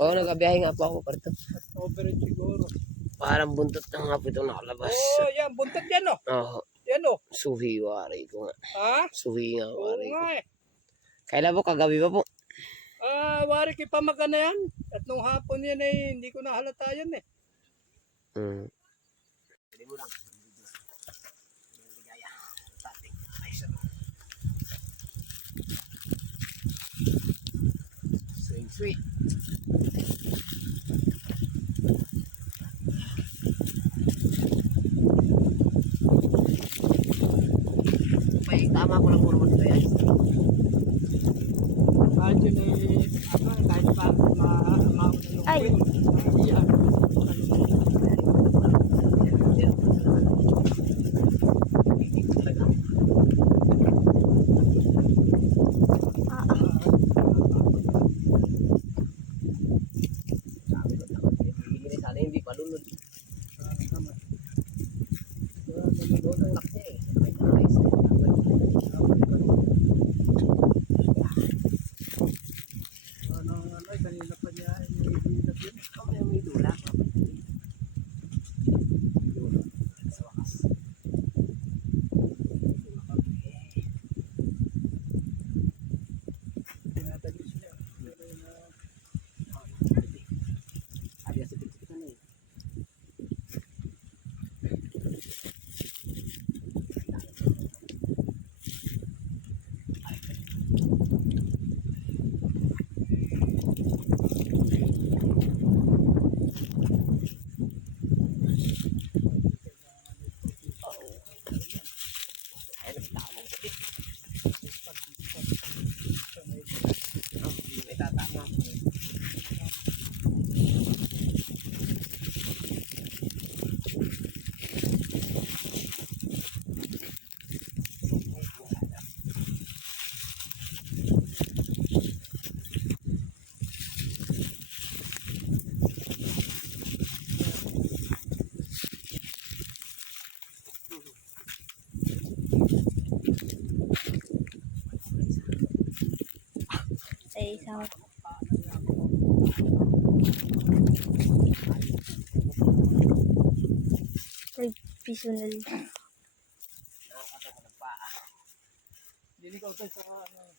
Oo, nagabiyahe nga po ako parito. Over siguro. Parang buntot na nga po itong nakalabas. Oo, yan. Buntot yan, oh. Oo, Yan, oh. suhi wari ko nga. Ha? Suhi nga Oo wari ko. nga, eh. Kailan po, kagabi pa po. Ah, wari kay pamagana yan. At nung hapon yan, eh, hindi ko nahalata yan, eh. Hmm. Sweet, sweet. Isang Ay, piso na lang. Dinig ako sa ano,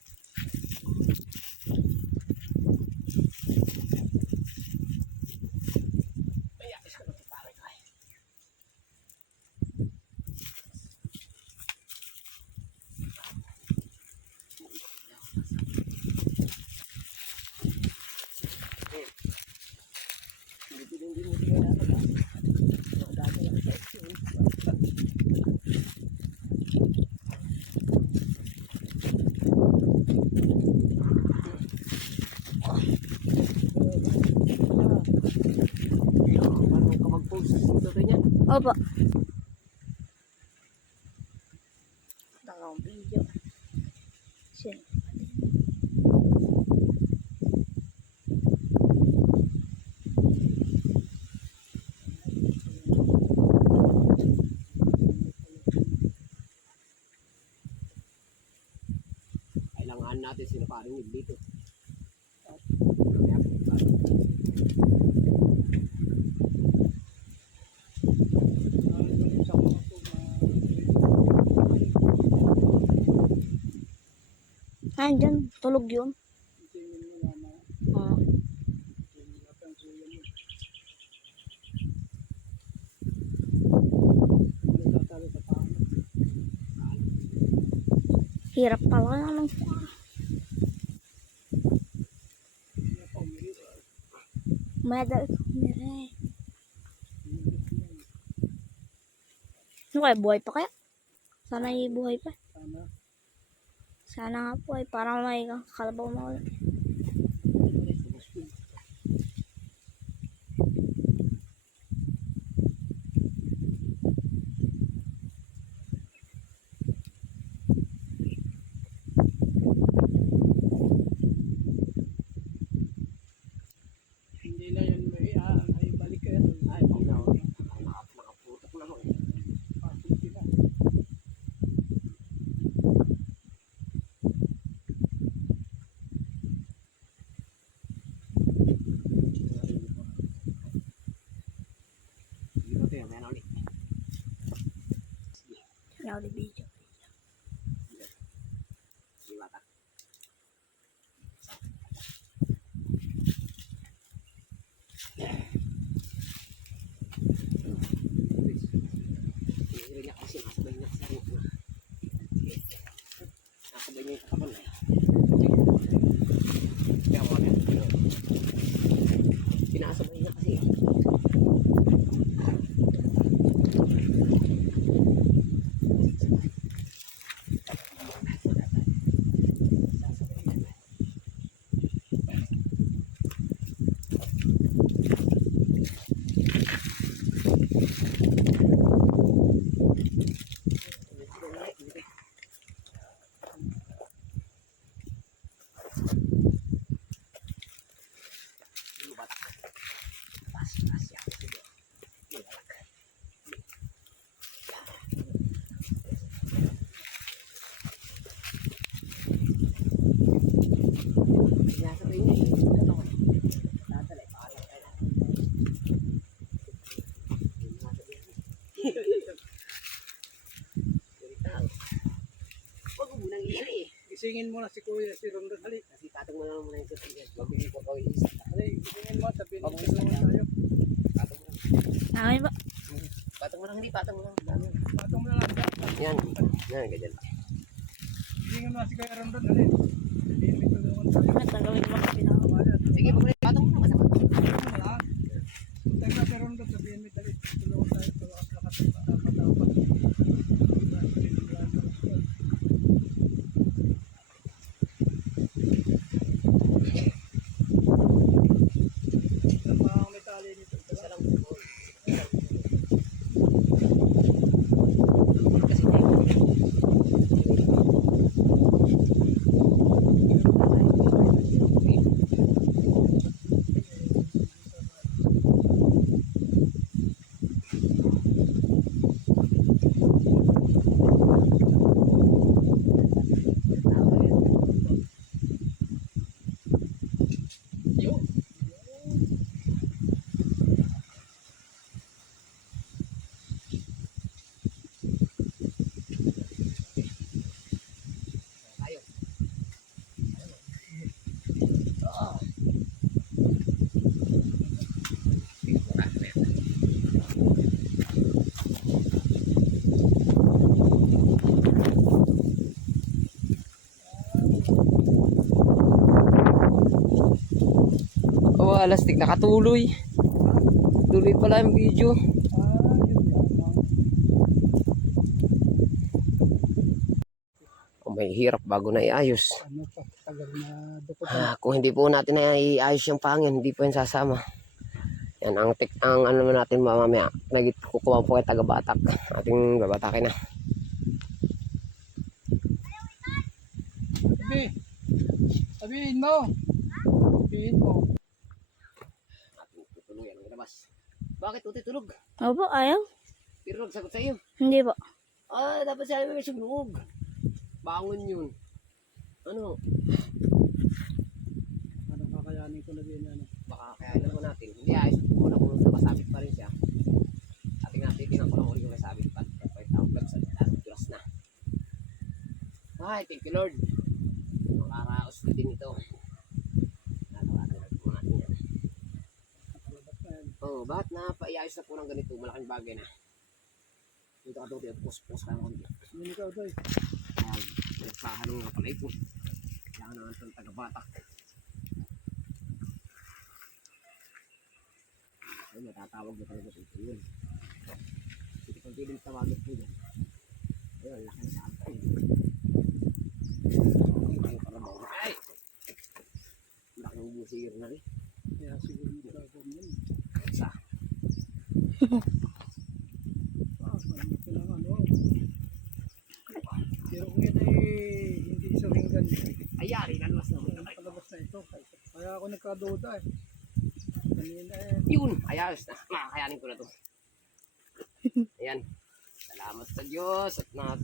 Opo. Dalawang video. Sin. Kailangan natin sinaparing yung dito. ah, ganun sa mga po, ah, Ah, dyan. Tulog yun. tingin mo na na, Ah. tingin mo ang suya mo. Hindi tatalo sa paano. Hirap pala ano. Hindi pa umirit. Medal ko mire. Ano kaya, buhay pa kaya? Sana buhay pa. Sana. Sana nga po ay parang may kalabaw na ulit. Hindi na yan may, ah, ay balik ka yan. Ay, no. Nakaputok na ako. Pasok sila. Ako di video. Di bata. Hihiro niya kasi nasabay niya sa ano. Nasabay niya yung kakapal na. Kaya mo na. Pinasabay niya kasi. Sinasabay niya eh. Ano ko? Dadala eh. Baka lang tayo. Sinasabay niya. Salita, oh. Huwag mo munang iyan Gisingin mo na si Kuya, si Rondon. Hali, Kasi patong mo na muna yung sasabihan. Mabili ko kawin isa. hali, mo. Sabihin mo na. tayo. Patong mo lang. Amin po. Patong mo lang. Hindi, patong mo. Dami. Patong mo na lang. Yan. Yan, ganyan. Gisingin mo na si Kuya Rondon. Hali. Sabihin mo tulungan tayo. At nagawin mo kasi na. Sige, pag patong mo lang. Masama. Patong mo lang. Punta ka kay Rondon. Oh, alastik nakatuloy. Tuloy pala yung video. Oh, may hirap bago na iayos. Ano Ah, kung hindi po natin na iayos yung pangin, hindi po yan sasama. Yan ang tik ang ano natin mamaya. Nagit kukuha po kay taga Batak. Ating babatakin na. Sabi, sabihin mo. Sabihin mo. Tutuluyan ang labas. Bakit uti tulog? Opo, ayaw. Pero nagsagot sa iyo. Hindi po. Ah, dapat sa may sunog. Bangon yun. Ano? Ano kakayanin ko na din ano. Baka kaya alam mo natin. Hindi ayos ko muna kung napasabit pa rin siya. Ating natin, tingnan ko lang ulit yung nasabit pa. Lang sa lahat, duras na. Ay, thank you Lord. Na din ito. Ano, ano, ano, na. Oh, bakit na paiayos na po ng ganito? Malaking bagay na. Dito ka doon, pus-pus ka ng konti. Yun ikaw doy. Ayan, nagpahanong nga pala ito. Kailangan naman itong taga-batak. Ay, natatawag na talaga ito yun. Hindi kong piling tawagin po dyan. Ayun, laki sa akin. Ay, para ba? Ay! Laki ng busir na rin. Kaya siguro hindi ka ganyan. Sa. Pero hindi isa ringgan. Ayari, naluwas na. Nakalabas na ito. Kaya ako nagkaduda eh. Kanina eh. Yun, ayos na. Makakayanin ko na to. Ayan. Salamat sa Diyos at na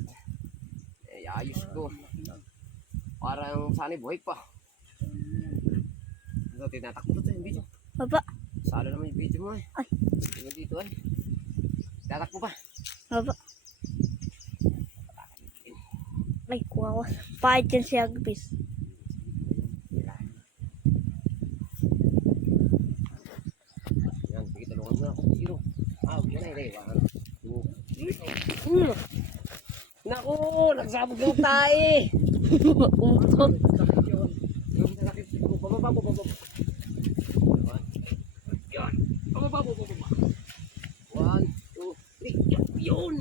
eh, ayos ko. Parang sana buhay pa. Ito, tinatakbo to yung video. Opo. Salo naman yung video mo eh. Ay. Tingnan dito ay. Tinatakbo pa. Opo. Mapait yan si Agpis. Yan, ako. Zero. Ah, ay, three. Hmm. Naku, nagsabog yung tae. Sakit. Bababa, bababa. Yan. Bababa, bababa. One, two, three. Yun.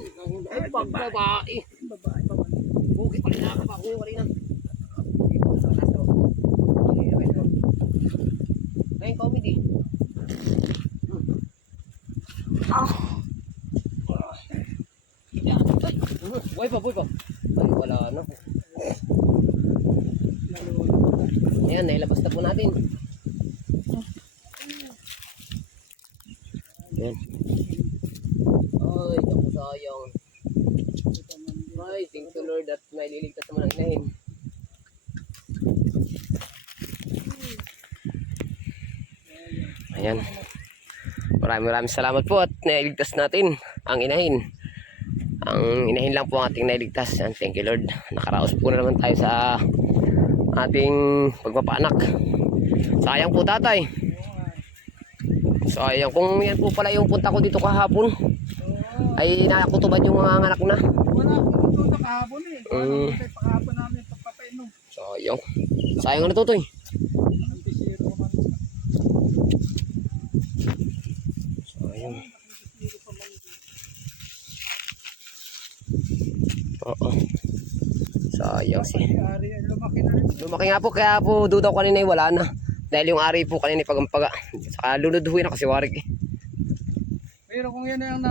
Ay, pagbabae. Babae pa man. Bukit pa rin nakakapakuha ka rin na. Ngayon, comedy. Ah, buhay pa, buhay pa. Ay, wala na. Ayan, nailabas na po natin. Ayan. Ay, naku sayang. Ay, thank you Lord at may liligtas naman ang inahin. Ayan. Maraming maraming salamat po at nailigtas natin ang inahin. Ang inahin lang po ang ating nailigtas. Ayan, Thank you Lord. Nakaraos po na naman tayo sa ating pagpapaanak. Sayang po tatay. Sayang kung yan po pala yung punta ko dito kahapon ay nakakutubad yung mga anak na. Wala tuto kahapon eh. Tayo pakahapon namin pagpapainom. Sayang. Sayang na tutoy. Sayang. Oo. Sayang si. Si lumaki nga po kaya po dudaw kanina ay wala na. Dahil yung ari po kanina ay pagampaga. Saka luluduhin na kasi warik eh. Pero kung yan ang na